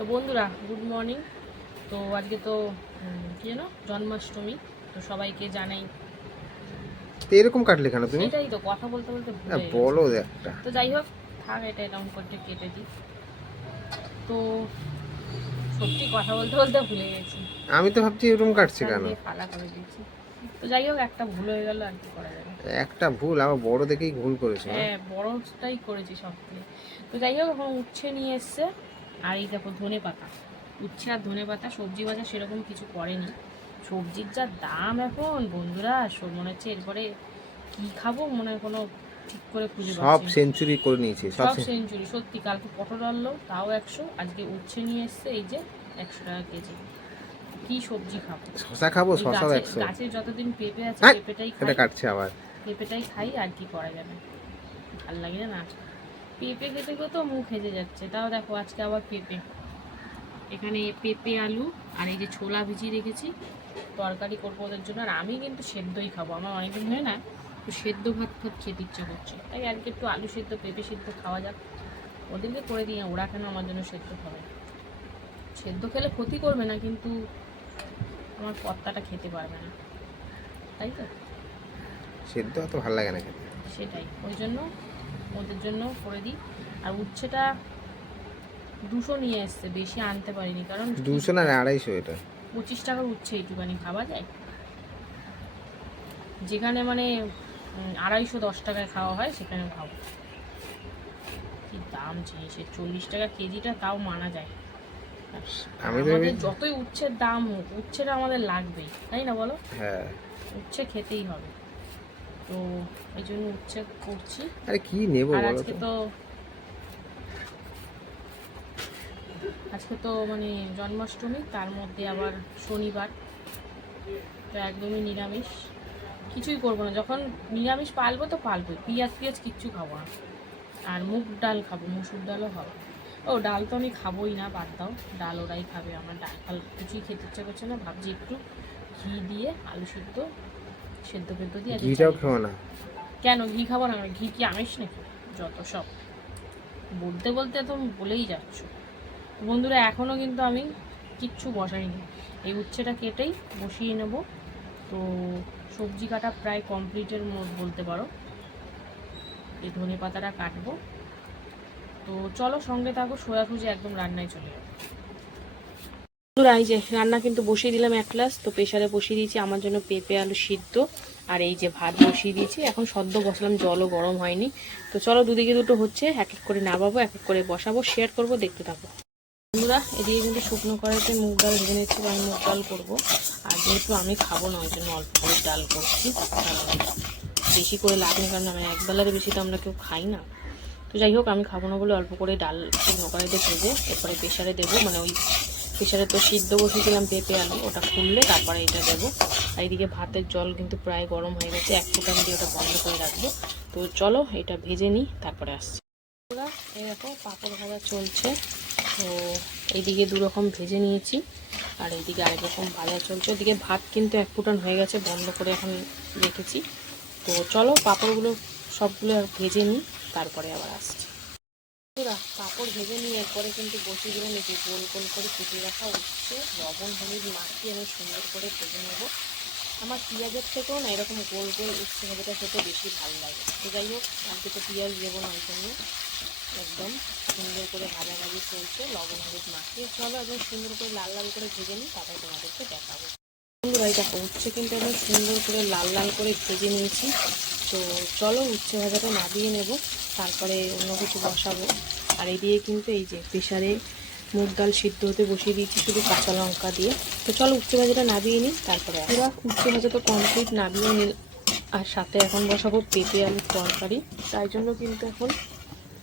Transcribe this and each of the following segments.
তো বন্ধুরা good morning তো আজকে তো কি জানো জন্মাষ্টমী তো সবাইকে জানাই। এরকম কাটলে কেন তুমি? সেটাই তো কথা বলতে বলতে হ্যাঁ, বলো একটা। তো যাই হোক থাক এটা এরকম করতে কেটে দিই। তো সত্যি কথা বলতে বলতে ভুলে গেছি। আমি তো ভাবছি এরকম কাটছে কেন? ফালা করে দিয়েছি। তো যাই হোক একটা ভুল হয়ে গেল আর কি করা যাবে? একটা ভুল আবার বড় দেখেই ভুল করেছে হ্যাঁ বড়টাই করেছি সব থেকে। তো যাই হোক এখন উঠছে নিয়ে এসছে। আর এই দেখো ধনে পাতা। উচ্ছে আর ধনে পাতা সবজি ভাজা সেরকম কিছু করেনি। সবজির যা দাম এখন বন্ধুরা মনে হচ্ছে এরপরে কি খাব মনে হয় কোনো ঠিক করে খুঁজে সব সেঞ্চুরি করে নিয়েছে সব সেঞ্চুরি সত্যি কালকে পটল আনলো তাও একশো আজকে উচ্ছে নিয়ে এসছে এই যে একশো টাকা কেজি। কি সবজি খাব? শশা খাব গাছে- একশো। গাছে যতদিন পেঁপে আছে হ্যাঁ, পেঁপেটাই এটা খাই। কাটছে আবার। পেঁপেটাই খাই আর কি করা যাবে? ভালো লাগে না পেঁপে খেতে তো মুখ হেজে যাচ্ছে। তাও দেখো আজকে আবার পেঁপে। এখানে পেঁপে আলু আর এই যে ছোলা ভিজিয়ে রেখেছি। তরকারি করব ওদের জন্য। আর আমি কিন্তু সেদ্ধই খাব। আমার অনেকদিন হয় না একটু সেদ্ধ ভাত ভাত খেতে ইচ্ছে করছে। তাই আজকে একটু আলু সেদ্ধ পেঁপে সেদ্ধ খাওয়া যাক। ওদেরকে করে দিই ওরা কেন আমার জন্য সেদ্ধ খাবে? সেদ্ধ খেলে ক্ষতি করবে না কিন্তু আমার কর্তাটা খেতে পারবে না। তাই তো? সেদ্ধ অত ভালো লাগে না খেতে। সেটাই। ওই জন্য ওদের জন্য করে দিই। আর উচ্ছেটা দুশো নিয়ে এসছে বেশি আনতে পারিনি কারণ দুশো না আড়াইশো এটা। পঁচিশ টাকার উচ্ছে এইটুখানি খাওয়া যায়। যেখানে মানে আড়াইশো দশ টাকায় খাওয়া হয় সেখানে খাব কি দাম জিনিসের? চল্লিশ টাকা কেজিটা তাও মানা যায়। আমাদের যতই উচ্ছের দাম হোক উচ্ছেটা আমাদের লাগবেই তাই না বলো? হ্যাঁ। উচ্ছে খেতেই হবে। তো এই জন্য উচ্ছে করছি। আরে কি নেব আর আজকে তো? তো আজকে তো মানে জন্মাষ্টমী তার মধ্যে আবার শনিবার। তো একদমই নিরামিষ। কিছুই করব না। যখন নিরামিষ পালবো তো পালবো পেঁয়াজ পেঁয়াজ কিচ্ছু খাব না। আর মুগ ডাল খাব মুসুর ডালও হবে। ও ডাল তো আমি খাবোই না বাদ দাও। ডাল ওরাই খাবে। আমার ডাল ফাল কিছুই খেতে ইচ্ছা করছে না। ভাবছি একটু ঘি দিয়ে আলু সিদ্ধ সেদ্ধ ফেদ্ধ দিয়ে ঘিটাও খেও না। কেন ঘি খাব না? ঘি কি আমিষ নাকি? যত সব। বলতে বলতে তো বলেই যাচ্ছ। বন্ধুরা এখনও কিন্তু আমি কিচ্ছু বসাইনি। এই উচ্ছেটা কেটেই বসিয়ে নেব। তো সবজি কাটা প্রায় কমপ্লিটের মধ্যে বলতে পারো। এই ধনে পাতাটা কাটবো। তো চলো সঙ্গে থাকো সোজাসুজি একদম রান্নায় চলে যাব। বন্ধুরা এই যে রান্না কিন্তু বসিয়ে দিলাম এক গ্লাস, তো প্রেশারে বসিয়ে দিয়েছি। আমার জন্য পেঁপে, আলু সিদ্ধ আর এই যে ভাত বসিয়ে দিয়েছি। এখন সদ্য বসলাম, জলও গরম হয়নি। তো চলো দুদিকে দুটো হচ্ছে, এক এক করে নামাবো, এক এক করে বসাবো শেয়ার করব, দেখতে থাকো। বন্ধুরা, এদিকে কিন্তু শুকনো কড়াইতে মুগ ডাল ভেজে নিচ্ছি বা আমি মুগ ডাল করব। আর যেহেতু আমি খাব না, ওই জন্য অল্প করে ডাল করছি। বেশি করে লাগবে কারণ আমি একবেলার বেশি তো আমরা কেউ খাই না। তো যাই হোক, আমি খাব না বলে অল্প করে ডাল শুকনো কড়াইতে ভেজে, এরপরে প্রেশারে দেবো মানে ওই প্রেশারে তো সিদ্ধ বসিয়েছিলাম পেঁপে আলু, ওটা খুললে তারপরে এটা দেবো। আর এইদিকে ভাতের জল কিন্তু প্রায় গরম হয়ে গেছে, এক ফুটান দিয়ে ওটা বন্ধ করে রাখব। তো চলো এটা ভেজে নিই, তারপরে আসছি। দেখো পাঁপড় ভাজা চলছে। তো এইদিকে দু রকম ভেজে নিয়েছি, আর এইদিকে আরেক রকম ভাজা চলছে। ওদিকে ভাত কিন্তু এক ফুটান হয়ে গেছে, বন্ধ করে এখন রেখেছি। তো চলো পাঁপড়গুলো সবগুলো ভেজে নিই, তারপরে আবার আসছি। পাঁপড় ভেজে নিয়ে এরপরে কিন্তু বসিয়ে দিলাম এই গোল গোল করে কুটিয়ে রাখা উঠছে লবণ, হলুদ মাখিয়ে আমি সুন্দর করে ভেজে নেব। আমার পেঁয়াজের থেকেও না এরকম গোল গোল উচ্ছে ভাজাটা খেতে বেশি ভালো লাগে। তো যাই হোক আজকে তো পেঁয়াজ দেবো না ওই জন্য। একদম সুন্দর করে ভাজাভাজি চলছে, লবণ, হলুদ মাখিয়ে চলো একদম সুন্দর করে লাল লাল করে ভেজে নিই, তারপরে তোমাদেরকে দেখাবো। বন্ধুরা দেখো উচ্ছে কিন্তু একদম সুন্দর করে লাল লাল করে ভেজে নিয়েছি। তো চলো উচ্ছে ভাজাটা নামিয়ে নেব। তারপরে অন্য কিছু বসাবো। আর এদিকে কিন্তু এই যে প্রেশারে মুগ ডাল সিদ্ধ হতে বসিয়ে দিয়েছি শুধু কাঁচা লঙ্কা দিয়ে। তো চলো উচ্চ ভাজাটা নামিয়ে নিই, তারপরে পুরো উচ্ছে ভাজা তো কমপ্লিট নামিয়ে নিল আর সাথে এখন বসাবো পেঁপে আলুর তরকারি। তাই জন্য কিন্তু এখন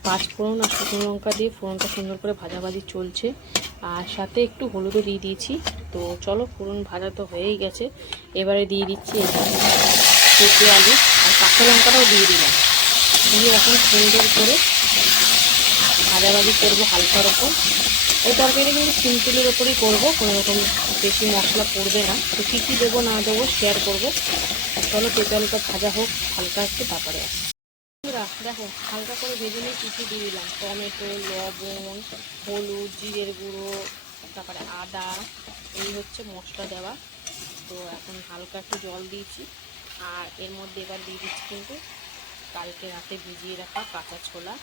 পাঁচ ফোড়ন আর শুকনো লঙ্কা দিয়ে ফোড়নটা সুন্দর করে ভাজাভাজি চলছে। আর সাথে একটু হলুদও দিয়ে দিয়েছি। তো চলো ফোড়ন ভাজা তো হয়েই গেছে। এবারে দিয়ে দিচ্ছি পেঁপে আলু আর কাঁচা লঙ্কাটাও দিয়ে দিলাম। দিয়ে এখন সুন্দর করে ভাজাভাজি করব হালকা রকম। এই তরকারিটা কিন্তু সিম্পলের ওপরেই করব, কোনো রকম বেশি মশলা পড়বে না। তো কী কী দেবো না দেবো শেয়ার করব। চলো পেঁপে ভাজা হোক, হালকা একটু তারপরে দেখো, হালকা করে ভেজে নিয়ে কিছু দিয়ে দিলাম? টমেটো, লবণ, হলুদ, জিরের গুঁড়ো, তারপরে আদা, এই হচ্ছে মশলা দেওয়া। তো এখন হালকা একটু জল দিয়েছি। আর এর মধ্যে এবার দিয়ে দিচ্ছি কিন্তু কালকে রাতে ভিজিয়ে রাখা কাঁচা ছোলা।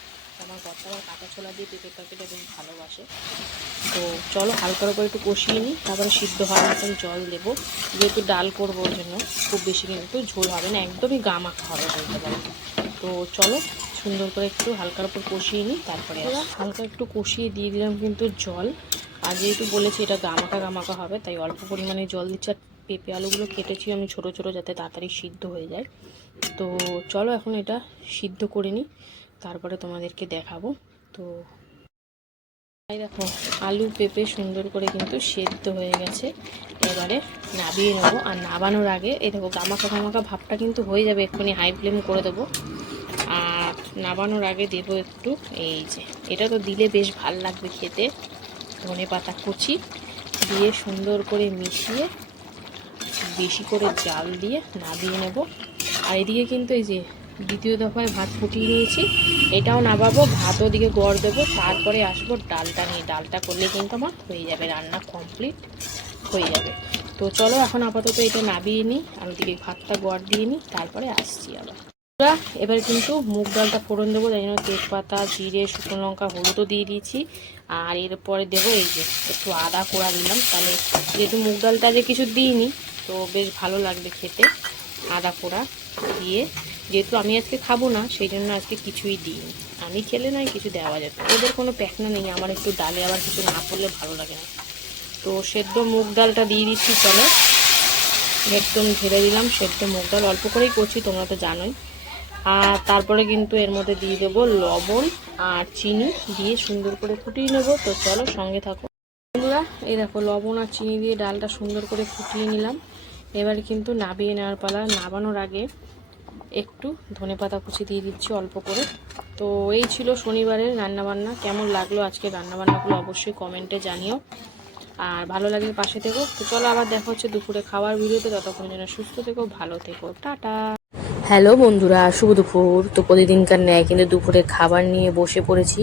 আমার আবার কাঁচা ছোলা দিয়ে পেঁপে তরকারিটা বেশ ভালোবাসে। তো চলো হালকার উপর একটু কষিয়ে নিই, তারপরে সিদ্ধ হওয়ার মতন জল দেবো। যেহেতু ডাল করব ওর জন্য, খুব বেশি কিন্তু ঝোল হবে না, একদমই গা মাখা হবে বলতে পারো। তো চলো সুন্দর করে একটু হালকার উপর কষিয়ে নিই, তারপরে। হালকা একটু কষিয়ে দিয়ে দিলাম কিন্তু জল। আর যেহেতু বলেছি এটা গামাকা গামাকা হবে, তাই অল্প পরিমাণে জল দিচ্ছে। আর পেঁপে আলুগুলো কেটেছি আমি ছোট ছোট যাতে তাড়াতাড়ি সিদ্ধ হয়ে যায়। তো চলো এখন এটা সিদ্ধ করে নিই, তারপরে তোমাদেরকে দেখাবো। তো এই দেখো, আলু পেঁপে সুন্দর করে কিন্তু সেদ্ধ হয়ে গেছে। এবারে নাবিয়ে নেব। আর নাবানোর আগে এই দেখো গামাকা গামাকা ভাবটা কিন্তু হয়ে যাবে, এক্ষুনি হাই ফ্লেম করে দেবো। আর নাবানোর আগে দেবো একটু, এই যে, এটা তো দিলে বেশ ভালো লাগবে খেতে। ধনে পাতা কুচি দিয়ে সুন্দর করে মিশিয়ে বেশি করে জাল দিয়ে নাবিয়ে নেব। আর এদিকে কিন্তু এই যে দ্বিতীয় দফায় ভাত ফুটিয়ে নিয়েছি, এটাও নাবাবো, ভাত ওদিকে গড় দেবো, তারপরে আসব ডালটা নিয়ে। ডালটা করলে কিন্তু আমার হয়ে যাবে, রান্না কমপ্লিট হয়ে যাবে। তো চলো এখন আপাতত এটা নাবিয়ে নিই, আর ওদিকে ভাতটা গড় দিয়ে নিই, তারপরে আসছি আবার। এবার কিন্তু মুগ ডালটা ফোড়ন দেবো তাই জন্য তেজপাতা, জিরে, শুকনো লঙ্কা, হলুদও দিয়ে দিয়েছি। আর এরপরে দেবো এই যে একটু আদা কোড়া দিলাম তাহলে যেহেতু মুগ ডালটা যে কিছু দিইনি তো বেশ ভালো লাগবে খেতে, আদা কোড়া দিয়ে। যেহেতু আমি আজকে খাব না, সেই জন্য আজকে কিছুই দিইনি। আমি খেলে নয়, কিছু দেওয়া যেত ওদের কোনো প্যাকনা নেই, আমার একটু ডালে আবার কিছু না পড়লে ভালো লাগে না। তো সেদ্ধ মুগ ডালটা দিয়ে দিচ্ছি, চলো। একদম ঢেলে দিলাম সেদ্ধ মুগ ডাল। অল্প করেই করছি, তোমরা তো জানোই। আর তারপরে কিন্তু এর মধ্যে দিয়ে দেবো লবণ আর চিনি দিয়ে সুন্দর করে ফুটিয়ে নেব। তো চলো সঙ্গে থাকো। বন্ধুরা, এই দেখো লবণ আর চিনি দিয়ে ডালটা সুন্দর করে ফুটিয়ে নিলাম। এবার কিন্তু নাবিয়ে নেওয়ার পালা। নাবানোর আগে একটু ধনে পাতা কুচি দিয়ে দিচ্ছি অল্প করে। তো এই ছিল শনিবারের রান্নাবান্না। কেমন লাগল আজকে রান্নাবান্নাগুলো অবশ্যই কমেন্টে জানিও। আর ভালো লাগলে পাশে থেকো। তো চলো আবার দেখা হচ্ছে দুপুরে খাওয়ার ভিডিওতে। ততক্ষণ যেন সুস্থ থেকো, ভালো থেকো। টাটা। হ্যালো বন্ধুরা, শুভ দুপুর। তো প্রতিদিনকার ন্যায় কিন্তু দুপুরে খাবার নিয়ে বসে পড়েছি।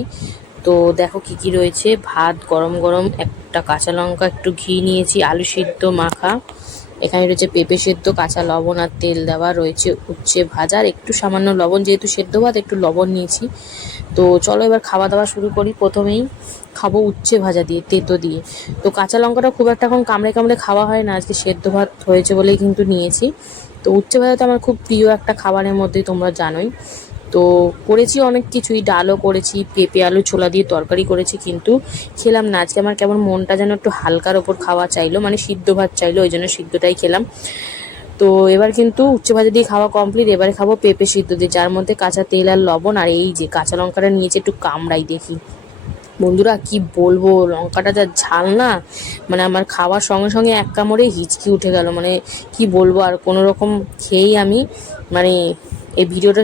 তো দেখো কি কি রয়েছে। ভাত গরম গরম, একটা কাঁচা লঙ্কা, একটু ঘি নিয়েছি, আলু সিদ্ধ, মাখা। এখানে রয়েছে পেঁপে সেদ্ধ, কাঁচা লবণ আর তেল দেওয়া রয়েছে উচ্ছে ভাজা। আর একটু সামান্য লবণ, যেহেতু সেদ্ধ ভাত, একটু লবণ নিয়েছি। তো চলো এবার খাওয়া দাওয়া শুরু করি। প্রথমেই খাব উচ্ছে ভাজা দিয়ে, তেতো দিয়ে। তো কাঁচা লঙ্কাটা খুব একটা এখন কামড়ে কামড়ে খাওয়া হয় না। আজকে সেদ্ধ ভাত হয়েছে বলেই কিন্তু নিয়েছি। তো উচ্ছে ভাজা তো আমার খুব প্রিয় একটা খাবারের মধ্যে, তোমরা জানোই। তো করেছি অনেক কিছুই, ডালও করেছি, পেঁপে, আলু, ছোলা দিয়ে তরকারি করেছি, কিন্তু খেলাম না। আজকে আমার কেমন মনটা যেন একটু হালকার ওপর খাওয়া চাইলো মানে সিদ্ধ ভাত চাইলো, ওই জন্য সিদ্ধটাই খেলাম। তো এবার কিন্তু উচ্ছে ভাজা দিয়ে খাওয়া কমপ্লিট এবারে খাব পেঁপে সিদ্ধ দিয়ে, যার মধ্যে কাঁচা তেল আর লবণ আর এই যে কাঁচা লঙ্কাটা নিয়েছে একটু কামড়াই দেখি। বন্ধুরা, কি বলব, লঙ্কাটা যা ঝাল না মানে আমার খাওয়ার সঙ্গে সঙ্গে এক কামড়ে হিচকি উঠে গেল মানে কি বলব, আর কোনো রকম খেয়েই আমি মানে এই ভিডিওটা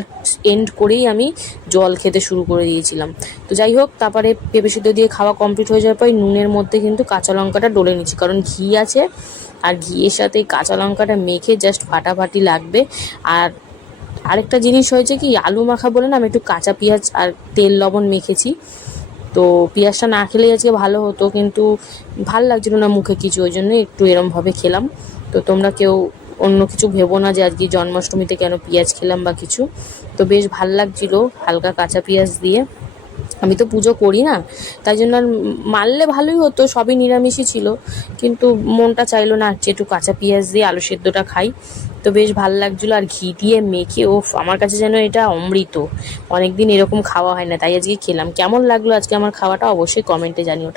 এন্ড করেই আমি জল খেতে শুরু করে দিয়েছিলাম। তো যাই হোক, তারপরে পেঁপে সিদ্ধ দিয়ে খাওয়া কমপ্লিট হয়ে যাওয়ার পর নুনের মধ্যে কিন্তু কাঁচা লঙ্কাটা ডলে নিচ্ছি। কারণ ঘি আছে, আর ঘিয়ের সাথে কাঁচা লঙ্কাটা মেখে জাস্ট ফাটাফাটি লাগবে। আর আরেকটা জিনিস হয়েছে কি, আলু মাখা বলে না আমি একটু কাঁচা পেঁয়াজ আর তেল লবণ মেখেছি। তো পেঁয়াজটা না খেলেই আজকে ভালো হতো, কিন্তু ভালো লাগছিল না মুখে কিছু, ওই জন্য একটু এরমভাবে খেলাম। তো তোমরা কেউ অন্য কিছু ভেবো না যে আজকে জন্মাষ্টমীতে কেন পেঁয়াজ খেলাম বা কিছু। তো বেশ ভালো লাগছিল হালকা কাঁচা পেঁয়াজ দিয়ে। আমি তো পুজো করি না, তাই জন্য আর মারলে ভালোই হতো, সবই নিরামিষই ছিল। কিন্তু মনটা চাইলো না যে একটু কাঁচা পেঁয়াজ দিয়ে আলু সেদ্ধটা খাই। তো বেশ ভালো লাগছিল আর ঘি দিয়ে মেখে ও আমার কাছে যেন এটা অমৃত। অনেকদিন এরকম খাওয়া হয় না, তাই আজকে খেলাম। কেমন লাগল আজকে আমার খাওয়াটা? অবশ্যই কমেন্টে জানিও।